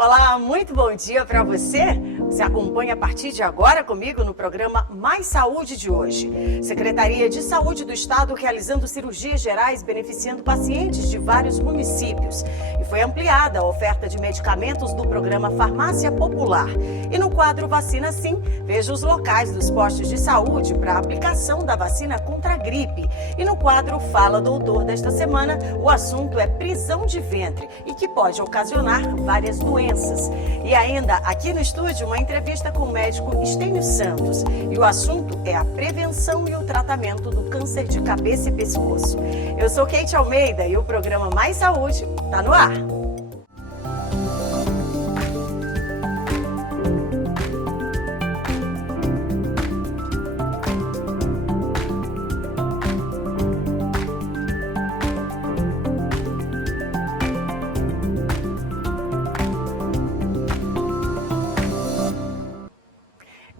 Olá, muito bom dia para você. Você acompanha a partir de agora comigo no programa Mais Saúde de hoje. Secretaria de Saúde do Estado realizando cirurgias gerais beneficiando pacientes de vários municípios. E foi ampliada a oferta de medicamentos do programa Farmácia Popular. E no quadro Vacina Sim, veja os locais dos postos de saúde para a aplicação da vacina contra a gripe. E no quadro Fala Doutor desta semana, o assunto é prisão de ventre e que pode ocasionar várias doenças. E ainda aqui no estúdio, uma entrevista com o médico Estênio Santos. E o assunto é a prevenção e o tratamento do câncer de cabeça e pescoço. Eu sou Kate Almeida e o programa Mais Saúde está no ar.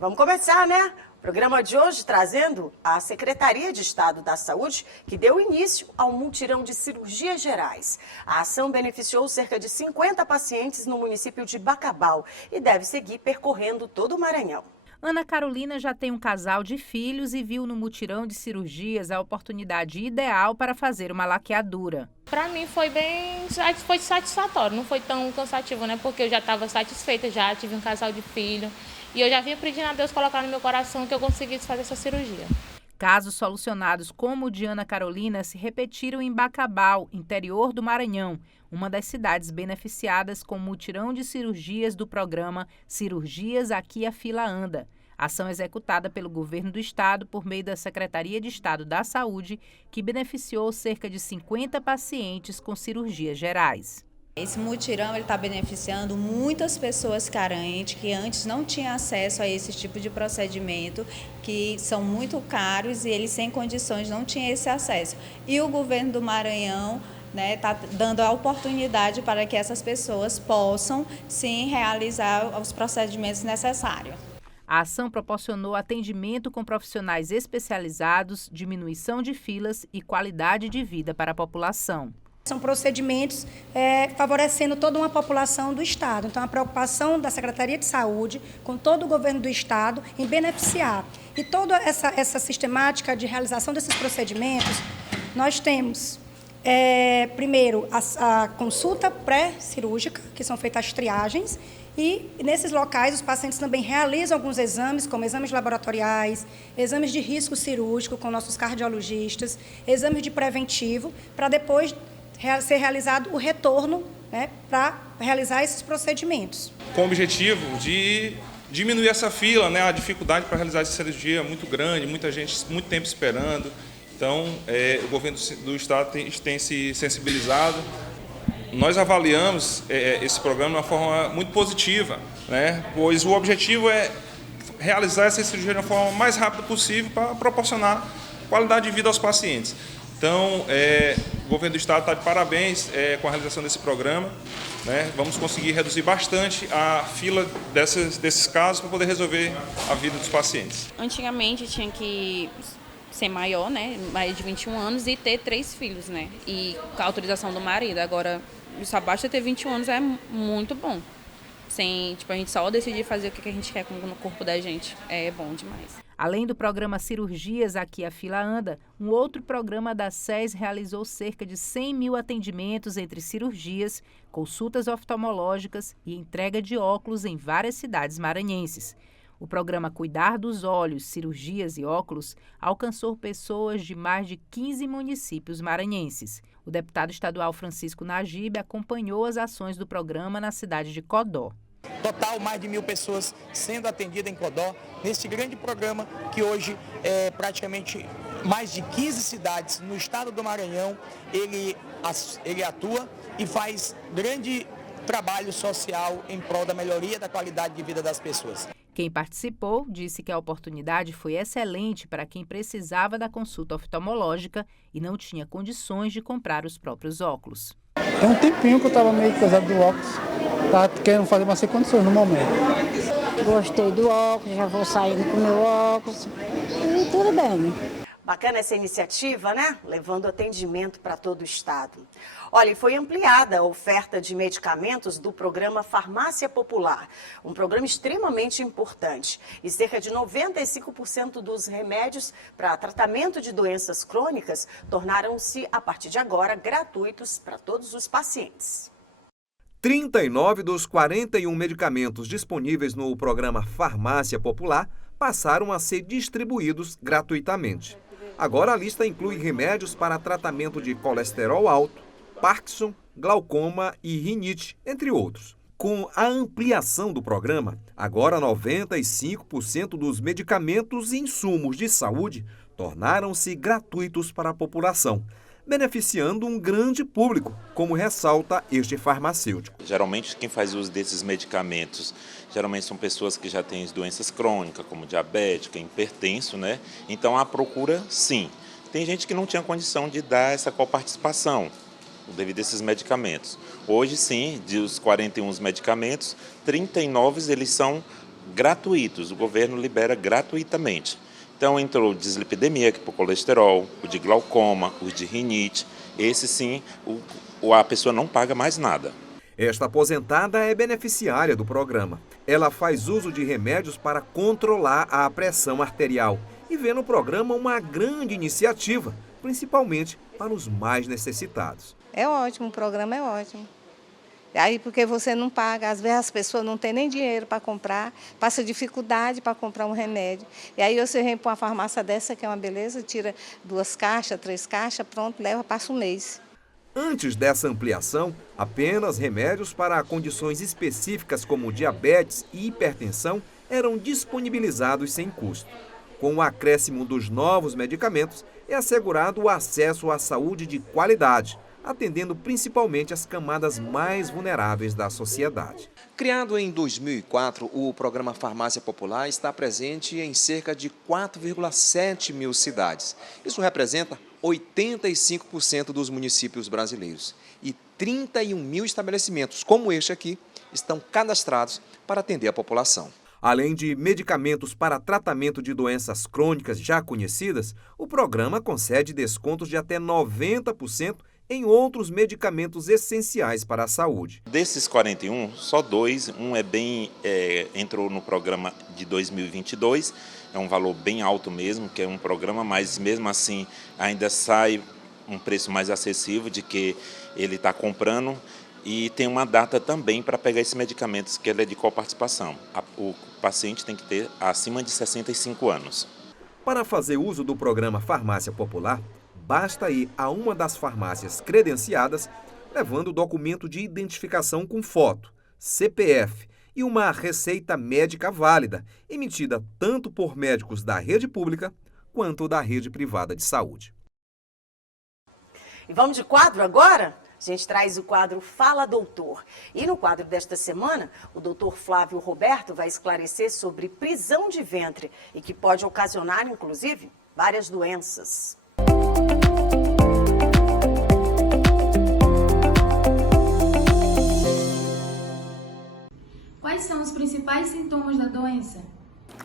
Vamos começar, né? O programa de hoje trazendo a Secretaria de Estado da Saúde, que deu início ao mutirão de cirurgias gerais. A ação beneficiou cerca de 50 pacientes no município de Bacabal e deve seguir percorrendo todo o Maranhão. Ana Carolina já tem um casal de filhos e viu no mutirão de cirurgias a oportunidade ideal para fazer uma laqueadura. Para mim foi foi satisfatório, não foi tão cansativo, né? Porque eu já estava satisfeita, já tive um casal de filho e eu já vinha pedindo a Deus colocar no meu coração que eu conseguisse fazer essa cirurgia. Casos solucionados como o de Ana Carolina se repetiram em Bacabal, interior do Maranhão, uma das cidades beneficiadas com o mutirão de cirurgias do programa Cirurgias Aqui a Fila Anda. Ação executada pelo governo do estado por meio da Secretaria de Estado da Saúde, que beneficiou cerca de 50 pacientes com cirurgias gerais. Esse mutirão está beneficiando muitas pessoas carentes que antes não tinham acesso a esse tipo de procedimento, que são muito caros e eles sem condições não tinham esse acesso. E o governo do Maranhão está dando a oportunidade para que essas pessoas possam, sim, realizar os procedimentos necessários. A ação proporcionou atendimento com profissionais especializados, diminuição de filas e qualidade de vida para a população. São procedimentos favorecendo toda uma população do Estado. Então, a preocupação da Secretaria de Saúde com todo o governo do Estado em beneficiar. E toda essa sistemática de realização desses procedimentos, nós temos, primeiro, a consulta pré-cirúrgica, que são feitas as triagens, e nesses locais os pacientes também realizam alguns exames, como exames laboratoriais, exames de risco cirúrgico com nossos cardiologistas, exames de preventivo, para depois ser realizado o retorno, para realizar esses procedimentos. Com o objetivo de diminuir essa fila, a dificuldade para realizar essa cirurgia é muito grande, muita gente, muito tempo esperando. Então, o governo do estado tem se sensibilizado. Nós avaliamos esse programa de uma forma muito positiva, pois o objetivo é realizar essa cirurgia de uma forma mais rápida possível para proporcionar qualidade de vida aos pacientes. Então, o governo do estado está de parabéns com a realização desse programa. Vamos conseguir reduzir bastante a fila desses casos para poder resolver a vida dos pacientes. Antigamente tinha que ser maior, mais de 21 anos e ter 3 filhos, e com a autorização do marido. Agora, só basta ter 21 anos, é muito bom. A gente só decidir fazer o que a gente quer com o corpo da gente, é bom demais. Além do programa Cirurgias Aqui a Fila Anda, um outro programa da SES realizou cerca de 100 mil atendimentos entre cirurgias, consultas oftalmológicas e entrega de óculos em várias cidades maranhenses. O programa Cuidar dos Olhos, Cirurgias e Óculos alcançou pessoas de mais de 15 municípios maranhenses. O deputado estadual Francisco Najib acompanhou as ações do programa na cidade de Codó. Total, mais de 1.000 pessoas sendo atendidas em Codó, nesse grande programa que hoje é praticamente mais de 15 cidades no estado do Maranhão, ele atua e faz grande trabalho social em prol da melhoria da qualidade de vida das pessoas. Quem participou disse que a oportunidade foi excelente para quem precisava da consulta oftalmológica e não tinha condições de comprar os próprios óculos. É um tempinho que eu estava meio coisado do óculos, estava querendo fazer umas condições no momento. Gostei do óculos, já vou saindo com o meu óculos e tudo bem. Bacana essa iniciativa, né? Levando atendimento para todo o estado. Olha, e foi ampliada a oferta de medicamentos do programa Farmácia Popular, um programa extremamente importante. E cerca de 95% dos remédios para tratamento de doenças crônicas tornaram-se, a partir de agora, gratuitos para todos os pacientes. 39 dos 41 medicamentos disponíveis no programa Farmácia Popular passaram a ser distribuídos gratuitamente. Agora a lista inclui remédios para tratamento de colesterol alto, Parkinson, glaucoma e rinite, entre outros. Com a ampliação do programa, agora 95% dos medicamentos e insumos de saúde tornaram-se gratuitos para a população, beneficiando um grande público, como ressalta este farmacêutico. Geralmente quem faz uso desses medicamentos, geralmente são pessoas que já têm doenças crônicas, como diabética, hipertenso, né? Então a procura, sim. Tem gente que não tinha condição de dar essa coparticipação devido a esses medicamentos. Hoje, sim, dos 41 medicamentos, 39 eles são gratuitos, o governo libera gratuitamente. Então entrou o de dislipidemia, que é para o colesterol, o de glaucoma, o de rinite. Esse sim, a pessoa não paga mais nada. Esta aposentada é beneficiária do programa. Ela faz uso de remédios para controlar a pressão arterial e vê no programa uma grande iniciativa, principalmente para os mais necessitados. É ótimo, o programa é ótimo. Aí porque você não paga, às vezes as pessoas não têm nem dinheiro para comprar, passa dificuldade para comprar um remédio. E aí você vem para uma farmácia dessa, que é uma beleza, tira 2 caixas, 3 caixas, pronto, leva, passa um mês. Antes dessa ampliação, apenas remédios para condições específicas como diabetes e hipertensão eram disponibilizados sem custo. Com o acréscimo dos novos medicamentos, é assegurado o acesso à saúde de qualidade, atendendo principalmente as camadas mais vulneráveis da sociedade. Criado em 2004, o programa Farmácia Popular está presente em cerca de 4,7 mil cidades. Isso representa 85% dos municípios brasileiros. E 31 mil estabelecimentos, como este aqui, estão cadastrados para atender a população. Além de medicamentos para tratamento de doenças crônicas já conhecidas, o programa concede descontos de até 90% em outros medicamentos essenciais para a saúde. Desses 41, só 2, entrou no programa de 2022, é um valor bem alto mesmo, que é um programa, mas mesmo assim ainda sai um preço mais acessível de que ele está comprando, e tem uma data também para pegar esses medicamentos que ele é de coparticipação. O paciente tem que ter acima de 65 anos. Para fazer uso do programa Farmácia Popular, basta ir a uma das farmácias credenciadas, levando o documento de identificação com foto, CPF e uma receita médica válida, emitida tanto por médicos da rede pública quanto da rede privada de saúde. E vamos de quadro agora? A gente traz o quadro Fala Doutor. E no quadro desta semana, o doutor Flávio Roberto vai esclarecer sobre prisão de ventre e que pode ocasionar, inclusive, várias doenças. Quais são os principais sintomas da doença?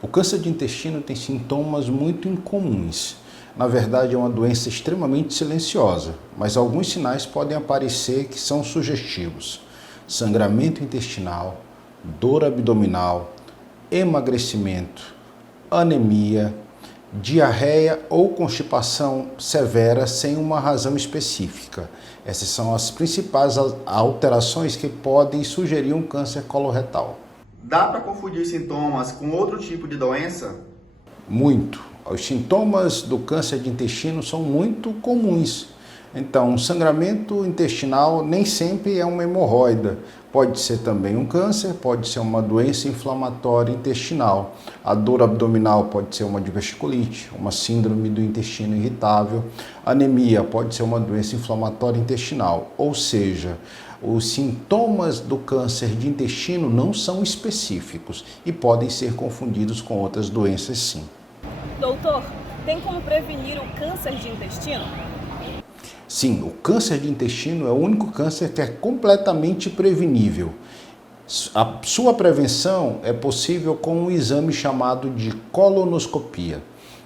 O câncer de intestino tem sintomas muito incomuns. Na verdade, é uma doença extremamente silenciosa, mas alguns sinais podem aparecer que são sugestivos. Sangramento intestinal, dor abdominal, emagrecimento, anemia, diarreia ou constipação severa sem uma razão específica. Essas são as principais alterações que podem sugerir um câncer coloretal. Dá para confundir sintomas com outro tipo de doença? Muito. Os sintomas do câncer de intestino são muito comuns. Então, sangramento intestinal nem sempre é uma hemorroida. Pode ser também um câncer, pode ser uma doença inflamatória intestinal. A dor abdominal pode ser uma diverticulite, uma síndrome do intestino irritável. Anemia pode ser uma doença inflamatória intestinal. Ou seja, os sintomas do câncer de intestino não são específicos e podem ser confundidos com outras doenças, sim. Doutor, tem como prevenir o câncer de intestino? Sim, o câncer de intestino é o único câncer que é completamente prevenível. A sua prevenção é possível com um exame chamado de colonoscopia.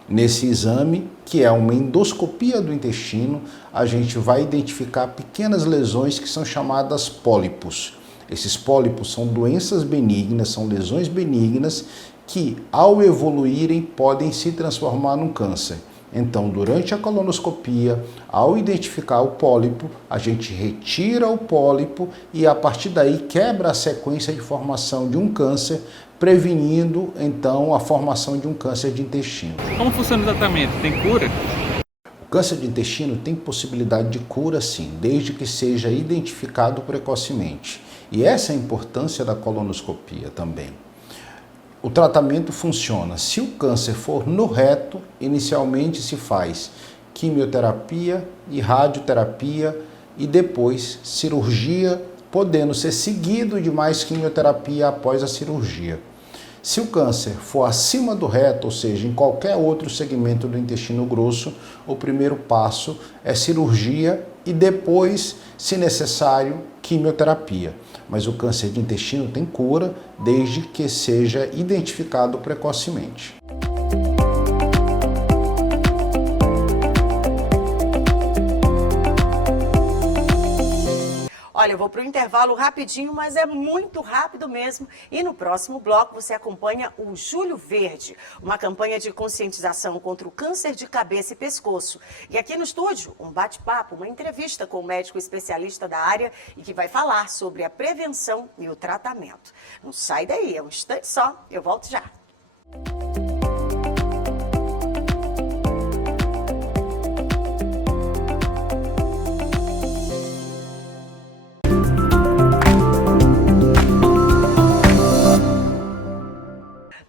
Nesse exame, que é uma endoscopia do intestino, a gente vai identificar pequenas lesões que são chamadas pólipos. Esses pólipos são doenças benignas, são lesões benignas que, ao evoluírem, podem se transformar num câncer. Então, durante a colonoscopia, ao identificar o pólipo, a gente retira o pólipo e, a partir daí, quebra a sequência de formação de um câncer, prevenindo, então, a formação de um câncer de intestino. Como funciona o tratamento? Tem cura? O câncer de intestino tem possibilidade de cura, sim, desde que seja identificado precocemente. E essa é a importância da colonoscopia também. O tratamento funciona. Se o câncer for no reto, inicialmente se faz quimioterapia e radioterapia e depois cirurgia, podendo ser seguido de mais quimioterapia após a cirurgia. Se o câncer for acima do reto, ou seja, em qualquer outro segmento do intestino grosso, o primeiro passo é cirurgia e depois, se necessário, quimioterapia. Mas o câncer de intestino tem cura desde que seja identificado precocemente. Olha, eu vou para o intervalo rapidinho, mas é muito rápido mesmo. E no próximo bloco você acompanha o Julho Verde, uma campanha de conscientização contra o câncer de cabeça e pescoço. E aqui no estúdio, um bate-papo, uma entrevista com um médico especialista da área e que vai falar sobre a prevenção e o tratamento. Não sai daí, é um instante só, eu volto já.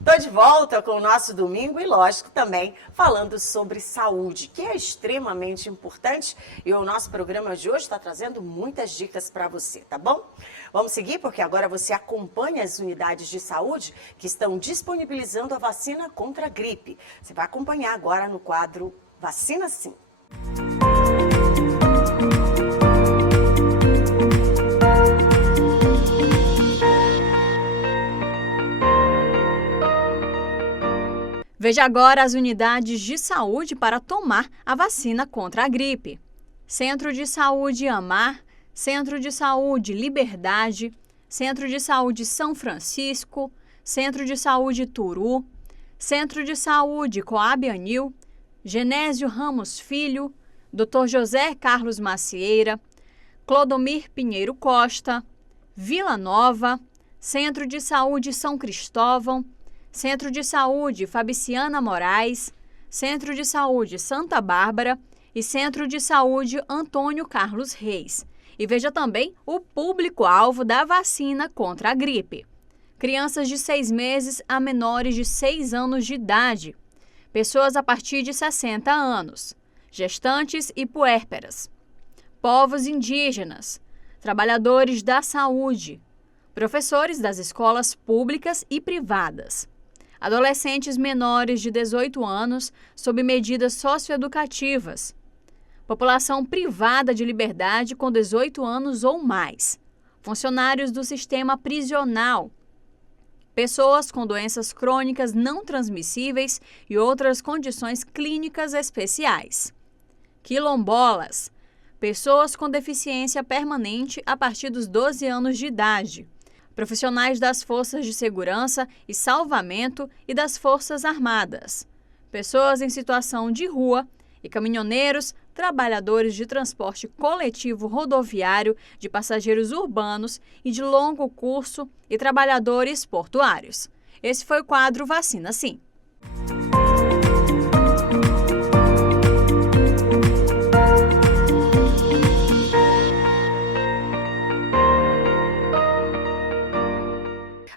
Estou de volta com o nosso domingo e, lógico, também falando sobre saúde, que é extremamente importante e o nosso programa de hoje está trazendo muitas dicas para você, tá bom? Vamos seguir porque agora você acompanha as unidades de saúde que estão disponibilizando a vacina contra a gripe. Você vai acompanhar agora no quadro Vacina Sim. Veja agora as unidades de saúde para tomar a vacina contra a gripe. Centro de Saúde Amar, Centro de Saúde Liberdade, Centro de Saúde São Francisco, Centro de Saúde Turu, Centro de Saúde Coab Anil, Genésio Ramos Filho, Dr. José Carlos Macieira, Clodomir Pinheiro Costa, Vila Nova, Centro de Saúde São Cristóvão, Centro de Saúde Fabriciana Moraes, Centro de Saúde Santa Bárbara e Centro de Saúde Antônio Carlos Reis. E veja também o público-alvo da vacina contra a gripe. Crianças de 6 meses a menores de 6 anos de idade, pessoas a partir de 60 anos, gestantes e puérperas, povos indígenas, trabalhadores da saúde, professores das escolas públicas e privadas, adolescentes menores de 18 anos sob medidas socioeducativas, população privada de liberdade com 18 anos ou mais, funcionários do sistema prisional, pessoas com doenças crônicas não transmissíveis e outras condições clínicas especiais, quilombolas, pessoas com deficiência permanente a partir dos 12 anos de idade, profissionais das forças de segurança e salvamento e das Forças Armadas, pessoas em situação de rua e caminhoneiros, trabalhadores de transporte coletivo rodoviário, de passageiros urbanos e de longo curso e trabalhadores portuários. Esse foi o quadro Vacina Sim.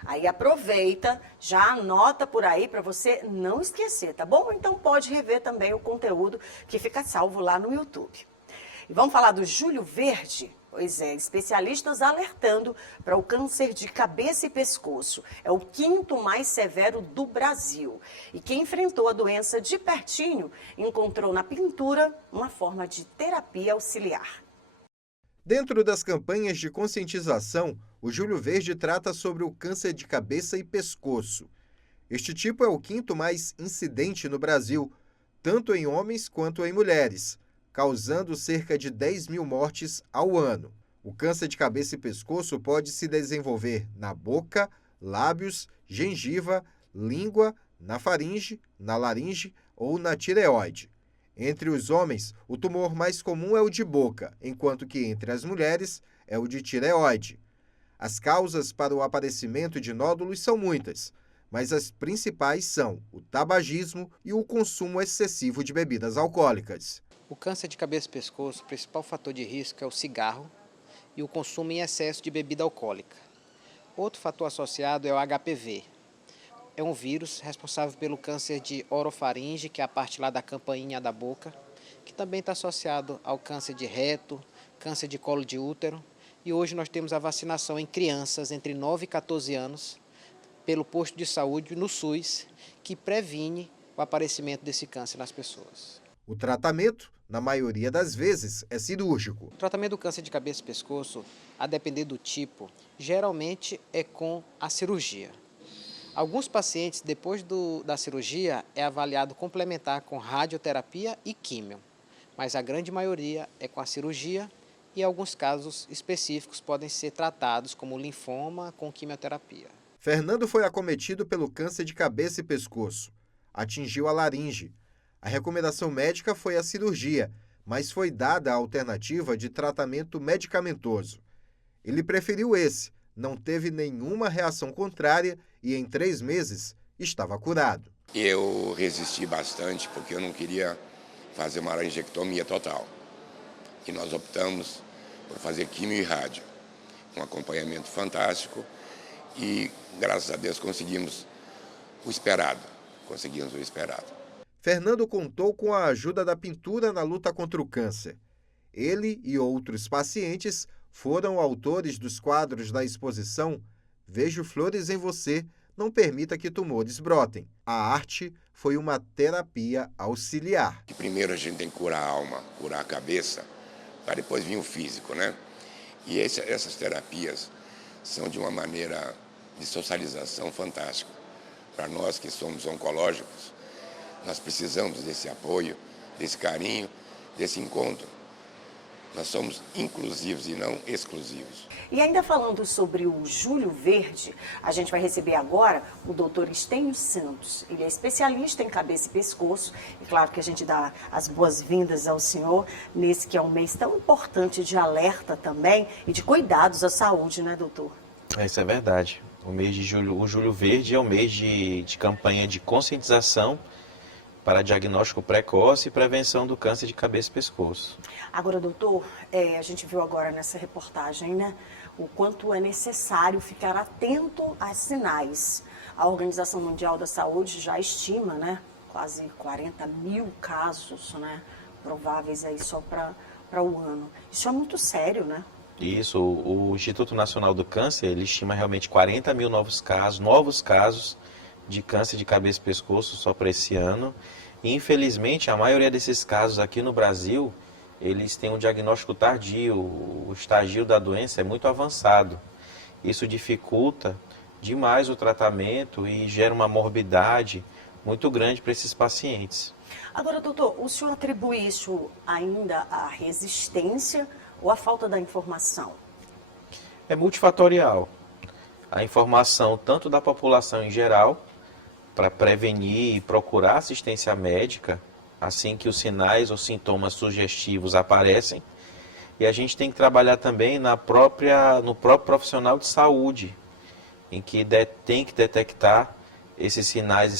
Aí aproveita, já anota por aí para você não esquecer, tá bom? Então pode rever também o conteúdo que fica salvo lá no YouTube. E vamos falar do Julho Verde? Pois é, especialistas alertando para o câncer de cabeça e pescoço. É o 5º mais severo do Brasil. E quem enfrentou a doença de pertinho encontrou na pintura uma forma de terapia auxiliar. Dentro das campanhas de conscientização, o Julho Verde trata sobre o câncer de cabeça e pescoço. Este tipo é o 5º mais incidente no Brasil. tanto em homens quanto em mulheres, causando cerca de 10 mil mortes ao ano. O câncer de cabeça e pescoço pode se desenvolver na boca, lábios, gengiva, língua, na faringe, na laringe ou na tireoide. Entre os homens, o tumor mais comum é o de boca, enquanto que entre as mulheres é o de tireoide. As causas para o aparecimento de nódulos são muitas, mas as principais são o tabagismo e o consumo excessivo de bebidas alcoólicas. O câncer de cabeça e pescoço, o principal fator de risco é o cigarro e o consumo em excesso de bebida alcoólica. Outro fator associado é o HPV. É um vírus responsável pelo câncer de orofaringe, que é a parte lá da campainha da boca, que também está associado ao câncer de reto, câncer de colo de útero. E hoje nós temos a vacinação em crianças entre 9 e 14 anos, pelo posto de saúde no SUS, que previne o aparecimento desse câncer nas pessoas. O tratamento, na maioria das vezes, é cirúrgico. O tratamento do câncer de cabeça e pescoço, a depender do tipo, geralmente é com a cirurgia. Alguns pacientes, depois da cirurgia, é avaliado complementar com radioterapia e químio, mas a grande maioria é com a cirurgia e alguns casos específicos podem ser tratados como linfoma com quimioterapia. Fernando foi acometido pelo câncer de cabeça e pescoço. Atingiu a laringe. A recomendação médica foi a cirurgia, mas foi dada a alternativa de tratamento medicamentoso. Ele preferiu esse, não teve nenhuma reação contrária e em 3 meses estava curado. Eu resisti bastante porque eu não queria fazer uma laringectomia total. E nós optamos por fazer quimio e rádio. Um acompanhamento fantástico e, graças a Deus, conseguimos o esperado. Fernando contou com a ajuda da pintura na luta contra o câncer. Ele e outros pacientes foram autores dos quadros da exposição Vejo Flores em Você, Não Permita que Tumores Brotem. A arte foi uma terapia auxiliar. Primeiro a gente tem que curar a alma, curar a cabeça, para depois vir o físico, né? E essas terapias são de uma maneira de socialização fantástica. Para nós que somos oncológicos, nós precisamos desse apoio, desse carinho, desse encontro. Nós somos inclusivos e não exclusivos. E ainda falando sobre o Julho Verde, a gente vai receber agora o Dr. Estênio Santos. Ele é especialista em cabeça e pescoço. E claro que a gente dá as boas-vindas ao senhor nesse que é um mês tão importante de alerta também e de cuidados à saúde, né, doutor? Isso é verdade. O mês de julho, o Julho Verde é um mês de campanha de conscientização para diagnóstico precoce e prevenção do câncer de cabeça e pescoço. Agora, doutor, a gente viu agora nessa reportagem, né, o quanto é necessário ficar atento a sinais. A Organização Mundial da Saúde já estima, né, quase 40 mil casos, né, prováveis aí só para o ano. Isso é muito sério, né? Isso, o Instituto Nacional do Câncer, ele estima realmente 40 mil novos casos de câncer de cabeça e pescoço só para esse ano. E, infelizmente, a maioria desses casos aqui no Brasil, eles têm um diagnóstico tardio, o estágio da doença é muito avançado. Isso dificulta demais o tratamento e gera uma morbidade muito grande para esses pacientes. Agora, doutor, o senhor atribui isso ainda à resistência ou à falta da informação? É multifatorial. A informação tanto da população em geral, para prevenir e procurar assistência médica assim que os sinais ou sintomas sugestivos aparecem. E a gente tem que trabalhar também no próprio profissional de saúde, em que tem que detectar esses sinais,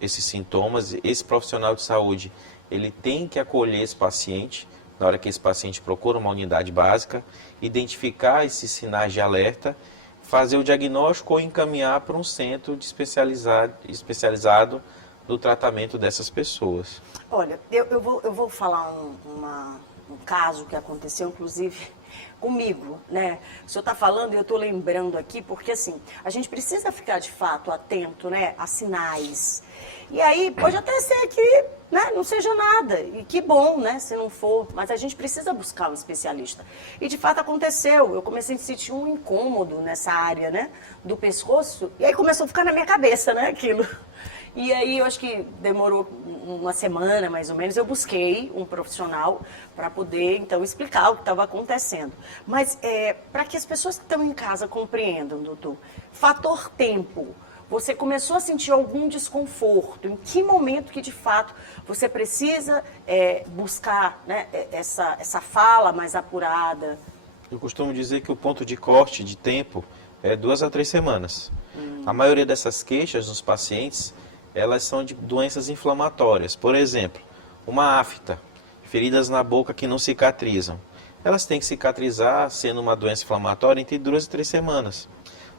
esses sintomas. Esse profissional de saúde, ele tem que acolher esse paciente, na hora que esse paciente procura uma unidade básica, identificar esses sinais de alerta, fazer o diagnóstico ou encaminhar para um centro especializado no tratamento dessas pessoas. Olha, eu vou falar um caso que aconteceu, inclusive, comigo, né? O senhor está falando e eu estou lembrando aqui, porque assim, a gente precisa ficar de fato atento, né, a sinais. E aí, pode até ser que, né, não seja nada, e que bom, né, se não for, mas a gente precisa buscar um especialista. E de fato aconteceu, eu comecei a sentir um incômodo nessa área, né, do pescoço, e aí começou a ficar na minha cabeça, né, aquilo. E aí, eu acho que demorou uma semana, mais ou menos, eu busquei um profissional para poder, então, explicar o que estava acontecendo. Mas, para que as pessoas que estão em casa compreendam, doutor, fator tempo, você começou a sentir algum desconforto? Em que momento que, de fato, você precisa buscar, né, essa fala mais apurada? Eu costumo dizer que o ponto de corte de tempo é 2 a 3 semanas. A maioria dessas queixas dos pacientes, elas são de doenças inflamatórias. Por exemplo, uma afta, feridas na boca que não cicatrizam. Elas têm que cicatrizar, sendo uma doença inflamatória, entre 2 e 3 semanas.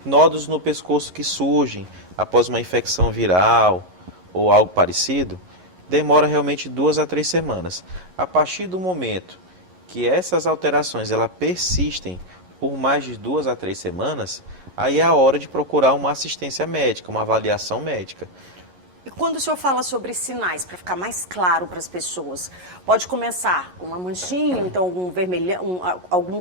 Nódulos no pescoço que surgem após uma infecção viral ou algo parecido, demora realmente 2 a 3 semanas. A partir do momento que essas alterações elas persistem por mais de 2 a 3 semanas, aí é a hora de procurar uma assistência médica, uma avaliação médica. E quando o senhor fala sobre sinais, para ficar mais claro para as pessoas, pode começar com uma manchinha, então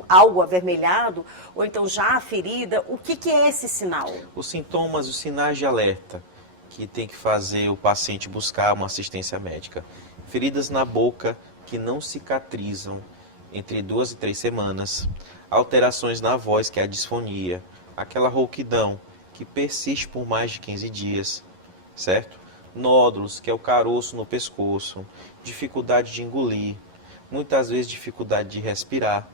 algo avermelhado, ou então já a ferida. O que é esse sinal? Os sintomas, os sinais de alerta que tem que fazer o paciente buscar uma assistência médica. Feridas na boca que não cicatrizam entre 2 e 3 semanas. Alterações na voz, que é a disfonia. Aquela rouquidão que persiste por mais de 15 dias, certo? Nódulos, que é o caroço no pescoço, dificuldade de engolir, muitas vezes dificuldade de respirar.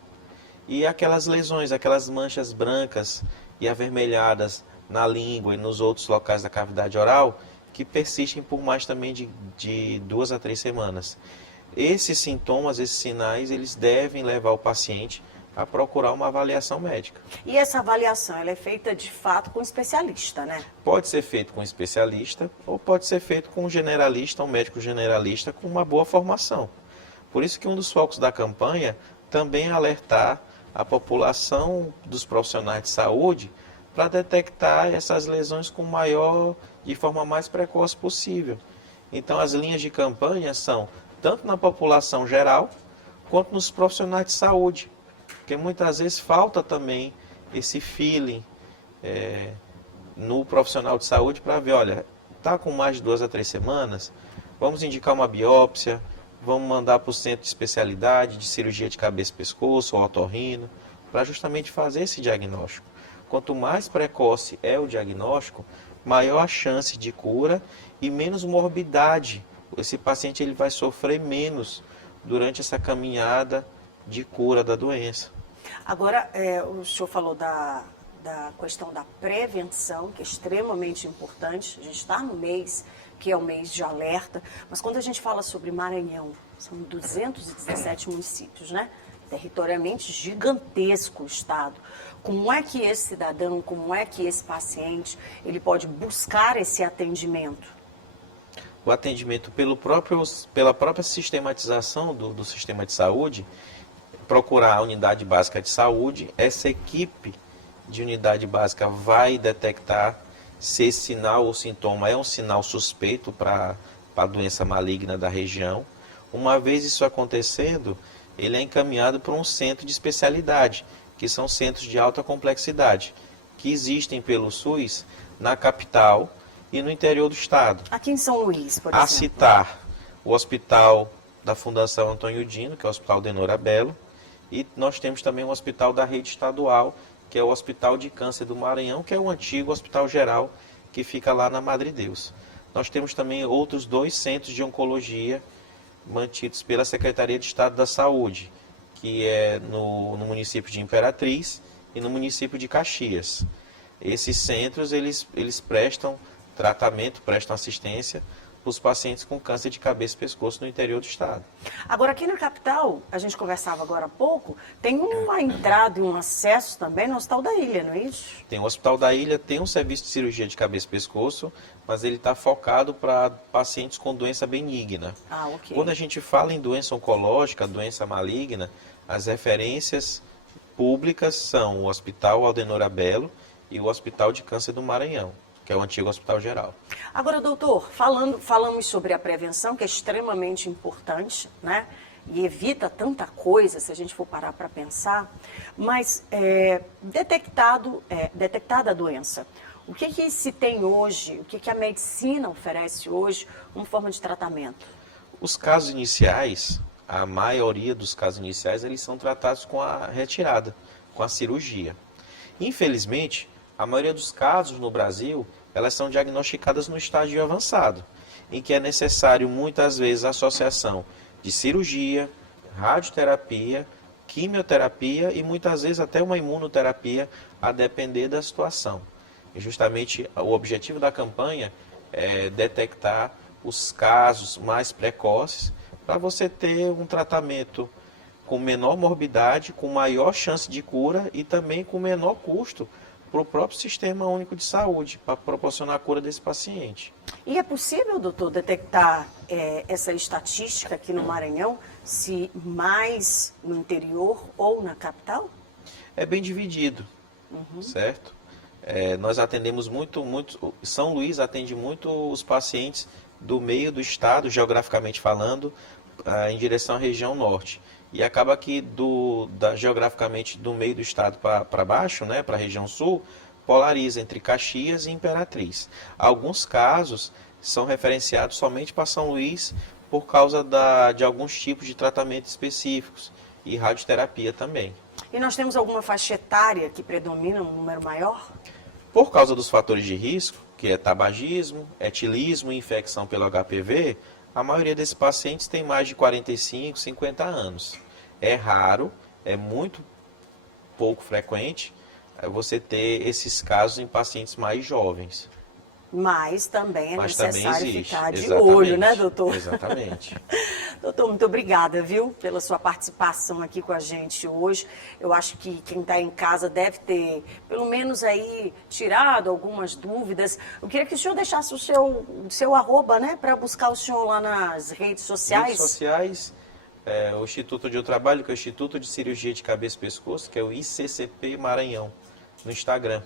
E aquelas lesões, aquelas manchas brancas e avermelhadas na língua e nos outros locais da cavidade oral, que persistem por mais também de 2 a 3 semanas. Esses sintomas, esses sinais, eles devem levar o paciente a procurar uma avaliação médica. E essa avaliação, ela é feita de fato com um especialista, né? Pode ser feito com um especialista ou pode ser feito com um generalista, um médico generalista com uma boa formação. Por isso que um dos focos da campanha também é alertar a população dos profissionais de saúde para detectar essas lesões de forma mais precoce possível. Então as linhas de campanha são tanto na população geral quanto nos profissionais de saúde. Porque muitas vezes falta também esse feeling no profissional de saúde para ver, olha, está com mais de 2 a 3 semanas, vamos indicar uma biópsia, vamos mandar para o centro de especialidade de cirurgia de cabeça e pescoço ou otorrino, para justamente fazer esse diagnóstico. Quanto mais precoce é o diagnóstico, maior a chance de cura e menos morbidade. Esse paciente ele vai sofrer menos durante essa caminhada de cura da doença. Agora, o senhor falou da questão da prevenção, que é extremamente importante. A gente está no mês, que é o mês de alerta, mas quando a gente fala sobre Maranhão, são 217 municípios, né? Territorialmente gigantesco o estado. Como é que esse cidadão, como é que esse paciente, ele pode buscar esse atendimento? O atendimento pela própria sistematização do sistema de saúde, procurar a unidade básica de saúde, essa equipe de unidade básica vai detectar se esse sinal ou sintoma é um sinal suspeito para a doença maligna da região. Uma vez isso acontecendo, ele é encaminhado para um centro de especialidade, que são centros de alta complexidade, que existem pelo SUS na capital e no interior do estado. Aqui em São Luís, por exemplo. A citar o Hospital da Fundação Antônio Dino, que é o Hospital Denora Belo, e nós temos também o Hospital da Rede Estadual, que é o Hospital de Câncer do Maranhão, que é o antigo Hospital Geral, que fica lá na Madre Deus. Nós temos também outros 2 centros de oncologia mantidos pela Secretaria de Estado da Saúde, que é no município de Imperatriz e no município de Caxias. Esses centros, eles prestam tratamento, prestam assistência para os pacientes com câncer de cabeça e pescoço no interior do estado. Agora, aqui na capital, a gente conversava agora há pouco, tem uma entrada e um acesso também no Hospital da Ilha, não é isso? Tem o Hospital da Ilha, tem um serviço de cirurgia de cabeça e pescoço, mas ele está focado para pacientes com doença benigna. Ah, ok. Quando a gente fala em doença oncológica, doença maligna, as referências públicas são o Hospital Aldenora Belo e o Hospital de Câncer do Maranhão, que é o antigo Hospital Geral. Agora, doutor, falamos sobre a prevenção, que é extremamente importante, né? E evita tanta coisa, se a gente for parar para pensar. Mas, detectada a doença, O que se tem hoje, o que a medicina oferece hoje como forma de tratamento? Os casos iniciais, a maioria dos casos iniciais, eles são tratados com a retirada, com a cirurgia. Infelizmente, a maioria dos casos no Brasil, elas são diagnosticadas no estágio avançado, em que é necessário muitas vezes a associação de cirurgia, radioterapia, quimioterapia e muitas vezes até uma imunoterapia, a depender da situação. E justamente o objetivo da campanha é detectar os casos mais precoces para você ter um tratamento com menor morbidade, com maior chance de cura e também com menor custo para o próprio Sistema Único de Saúde, para proporcionar a cura desse paciente. E é possível, doutor, detectar essa estatística aqui no Maranhão, se mais no interior ou na capital? É bem dividido, certo? Nós atendemos muito, São Luís atende muito os pacientes do meio do estado, geograficamente falando, em direção à região norte. E acaba que geograficamente do meio do estado para baixo, né, para a região sul, polariza entre Caxias e Imperatriz. Alguns casos são referenciados somente para São Luís por causa de alguns tipos de tratamento específicos e radioterapia também. E nós temos alguma faixa etária que predomina um número maior? Por causa dos fatores de risco, que é tabagismo, etilismo e infecção pelo HPV, a maioria desses pacientes tem mais de 45, 50 anos. É raro, é muito pouco frequente você ter esses casos em pacientes mais jovens. Mas também é necessário ficar de exatamente, olho, né, doutor? Exatamente. Doutor, muito obrigada, viu, pela sua participação aqui com a gente hoje. Eu acho que quem está em casa deve ter, pelo menos aí, tirado algumas dúvidas. Eu queria que o senhor deixasse o seu arroba, né, para buscar o senhor lá nas redes sociais. Redes sociais, o Instituto onde eu trabalho, que é o Instituto de Cirurgia de Cabeça e Pescoço, que é o ICCP Maranhão, no Instagram.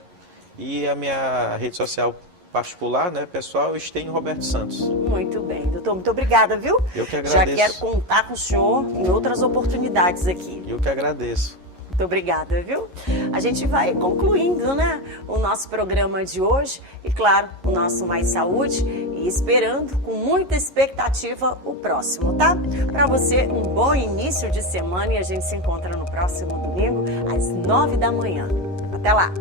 E a minha rede social particular, né, pessoal, eu tenho Roberto Santos. Muito bem, doutor, muito obrigada, viu? Eu que agradeço. Já quero contar com o senhor em outras oportunidades aqui. Eu que agradeço. Muito obrigada, viu? A gente vai concluindo, né, o nosso programa de hoje e, claro, o nosso Mais Saúde e esperando com muita expectativa o próximo, tá? Para você, um bom início de semana e a gente se encontra no próximo domingo às 9 da manhã. Até lá!